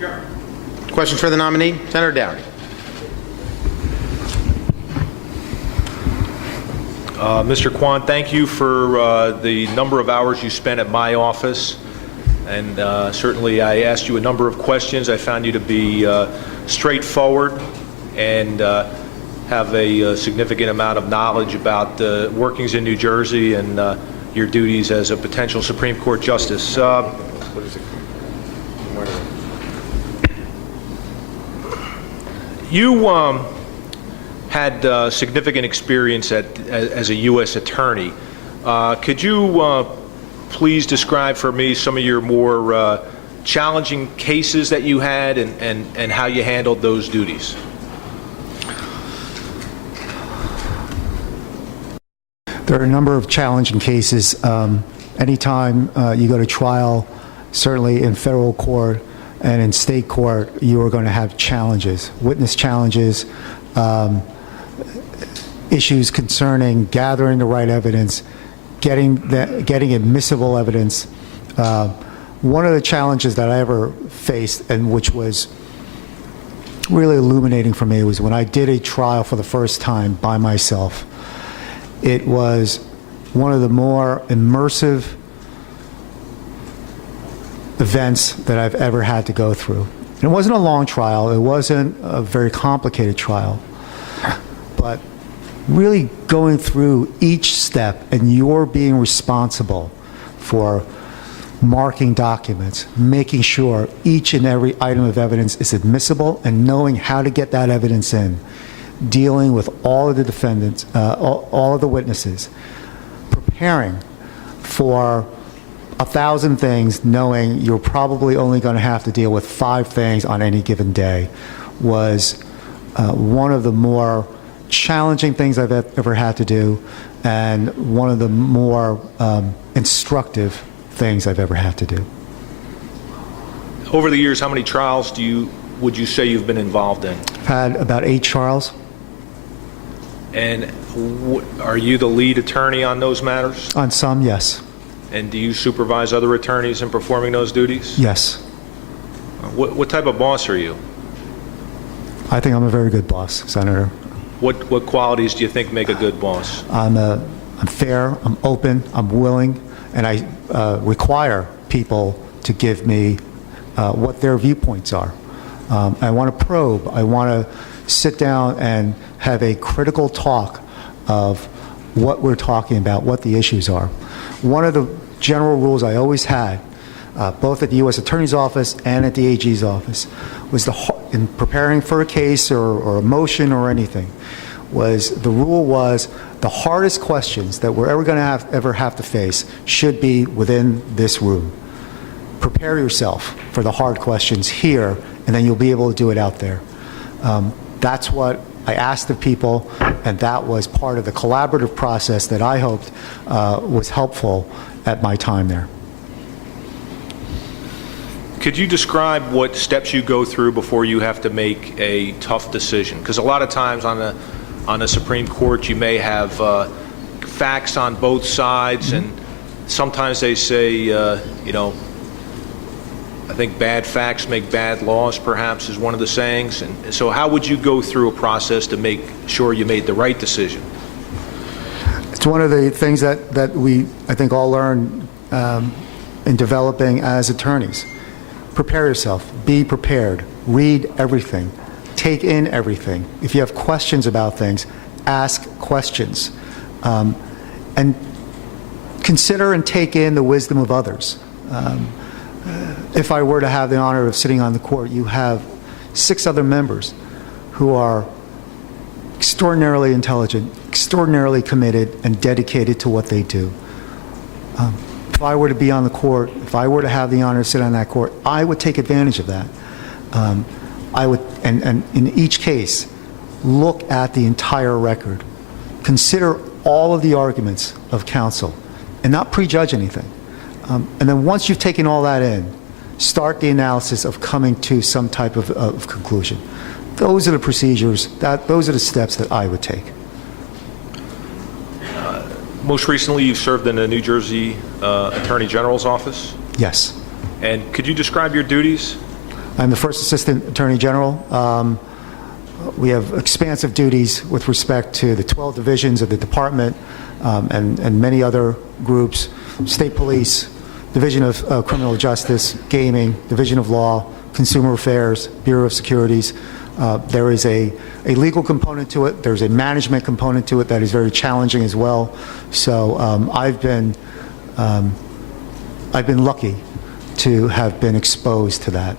Sure. Questions for the nominee? Senator Doherty. Mr. Kwon, thank you for the number of hours you spent at my office. And certainly I asked you a number of questions. I found you to be straightforward and have a significant amount of knowledge about the workings in New Jersey and your duties as a potential Supreme Court justice. You had significant experience as a U.S. attorney. Could you please describe for me some of your more challenging cases that you had and how you handled those duties? There are a number of challenging cases. Anytime you go to trial, certainly in federal court and in state court, you are going to have challenges, witness challenges, issues concerning gathering the right evidence, getting admissible evidence. One of the challenges that I ever faced, and which was really illuminating for me, was when I did a trial for the first time by myself. It was one of the more immersive events that I've ever had to go through. And it wasn't a long trial, it wasn't a very complicated trial, but really going through each step, and you're being responsible for marking documents, making sure each and every item of evidence is admissible, and knowing how to get that evidence in, dealing with all of the defendants, all of the witnesses, preparing for 1,000 things, knowing you're probably only going to have to deal with 5 things on any given day, was one of the more challenging things I've ever had to do, and one of the more instructive things I've ever had to do. Over the years, how many trials would you say you've been involved in? I've had about 8 trials. And are you the lead attorney on those matters? On some, yes. And do you supervise other attorneys in performing those duties? Yes. What type of boss are you? I think I'm a very good boss, Senator. What qualities do you think make a good boss? I'm fair, I'm open, I'm willing, and I require people to give me what their viewpoints are. I want to probe. I want to sit down and have a critical talk of what we're talking about, what the issues are. One of the general rules I always had, both at the U.S. Attorney's Office and at the AG's office, was in preparing for a case or a motion or anything, the rule was the hardest questions that we're ever going to ever have to face should be within this room. Prepare yourself for the hard questions here, and then you'll be able to do it out there. That's what I asked of people, and that was part of the collaborative process that I hoped was helpful at my time there. Could you describe what steps you go through before you have to make a tough decision? Because a lot of times on a Supreme Court, you may have facts on both sides, and sometimes they say, you know, I think bad facts make bad laws, perhaps, is one of the sayings. And so how would you go through a process to make sure you made the right decision? It's one of the things that we, I think, all learn in developing as attorneys. Prepare yourself. Be prepared. Read everything. Take in everything. If you have questions about things, ask questions. And consider and take in the wisdom of others. If I were to have the honor of sitting on the court, you have 6 other members who are extraordinarily intelligent, extraordinarily committed, and dedicated to what they do. If I were to be on the court, if I were to have the honor to sit on that court, I would take advantage of that. I would, and in each case, look at the entire record. Consider all of the arguments of counsel and not prejudge anything. And then once you've taken all that in, start the analysis of coming to some type of conclusion. Those are the procedures, those are the steps that I would take. Most recently, you've served in the New Jersey Attorney General's office? Yes. And could you describe your duties? I'm the first Assistant Attorney General. We have expansive duties with respect to the 12 divisions of the department and many other groups, state police, Division of Criminal Justice, Gaming, Division of Law, Consumer Affairs, Bureau of Securities. There is a legal component to it. There's a management component to it that is very challenging as well. So I've been lucky to have been exposed to that.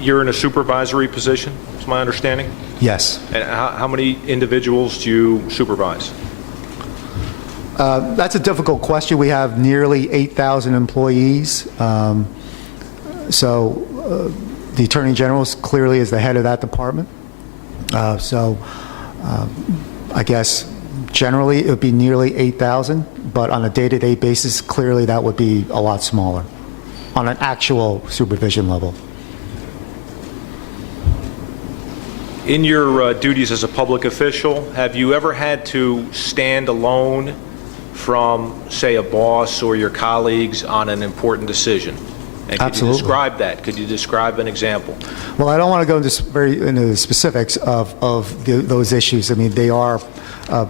You're in a supervisory position, is my understanding? Yes. And how many individuals do you supervise? That's a difficult question. We have nearly 8,000 employees. So the Attorney General clearly is the head of that department. So I guess generally it would be nearly 8,000, but on a day-to-day basis, clearly that would be a lot smaller on an actual supervision level. In your duties as a public official, have you ever had to stand alone from, say, a boss or your colleagues on an important decision? And could Absolutely. you describe that? Could you describe an example? Well, I don't want to go into the specifics of those issues. I mean, they are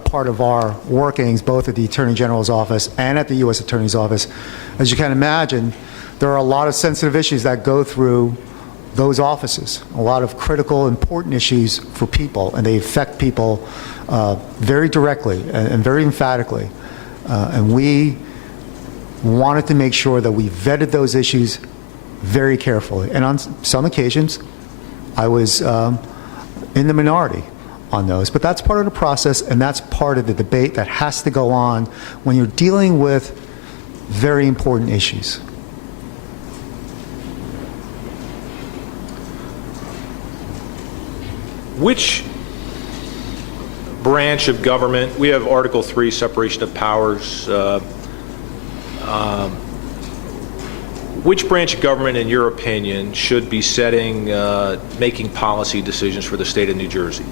part of our workings, both at the Attorney General's office and at the U.S. Attorney's office. As you can imagine, there are a lot of sensitive issues that go through those offices, a lot of critical, important issues for people, and they affect people very directly and very emphatically. And we wanted to make sure that we vetted those issues very carefully. And on some occasions, I was in the minority on those. But that's part of the process, and that's part of the debate that has to go on when you're dealing with very important issues. Which branch of government, we have Article 3, separation of powers, which branch of government, in your opinion, should be making policy decisions for the state of New Jersey?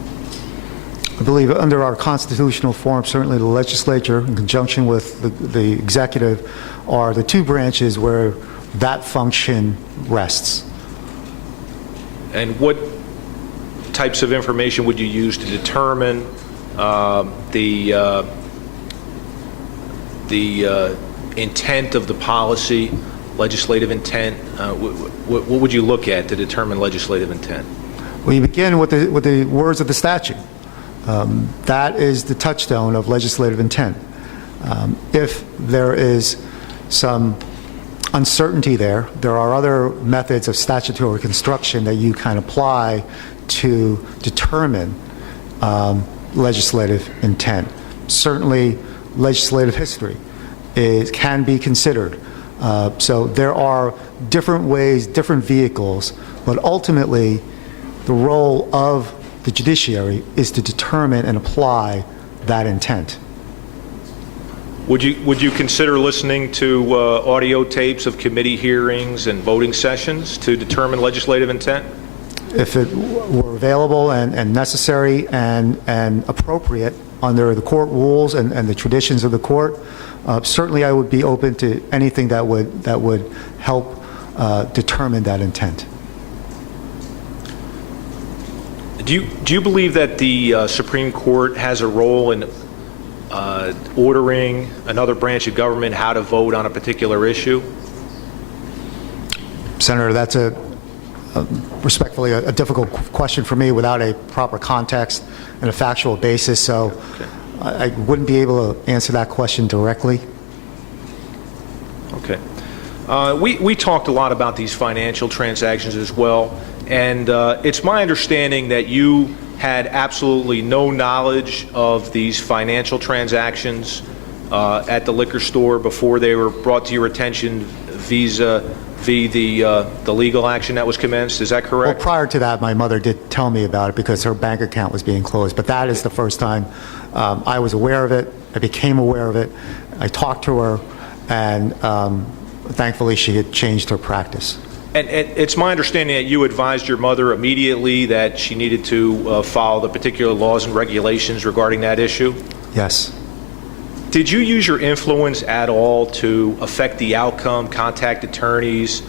I believe under our constitutional form, certainly the legislature, in conjunction with the executive, are the two branches where that function rests. And what types of information would you use to determine the intent of the policy, legislative intent? What would you look at to determine legislative intent? Well, you begin with the words of the statute. That is the touchstone of legislative intent. If there is some uncertainty there are other methods of statutory construction that you can apply to determine legislative intent. Certainly, legislative history can be considered. So there are different ways, different vehicles, but ultimately the role of the judiciary is to determine and apply that intent. Would you consider listening to audio tapes of committee hearings and voting sessions to determine legislative intent? If it were available and necessary and appropriate under the court rules and the traditions of the court, certainly I would be open to anything that would help determine that intent. Do you believe that the Supreme Court has a role in ordering another branch of government how to vote on a particular issue? Senator, that's respectfully a difficult question for me without a proper context and a factual basis, so Okay. I wouldn't be able to answer that question directly. Okay. We talked a lot about these financial transactions as well, and it's my understanding that you had absolutely no knowledge of these financial transactions at the liquor store before they were brought to your attention via the legal action that was commenced. Is that Well, correct? prior to that, my mother did tell me about it because her bank account was being closed, but that is the first time I was aware of it. I became aware of it. I talked to her, and thankfully she had changed her practice. And it's my understanding that you advised your mother immediately that she needed to follow the particular laws and regulations regarding that issue? Yes. Did you use your influence at all to affect the outcome, contact attorneys,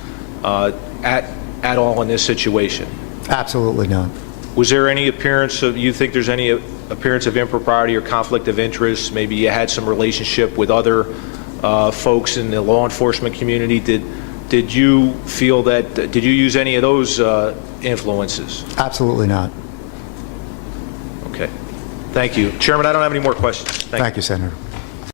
at all in this situation? Absolutely not. Was there any appearance of, you think there's any appearance of impropriety or conflict of interest? Maybe you had some relationship with other folks in the law enforcement community. Did you feel that, did you use any of those influences? Absolutely not. Okay. Thank you. Chairman, I don't have any more questions. Thank you, Senator.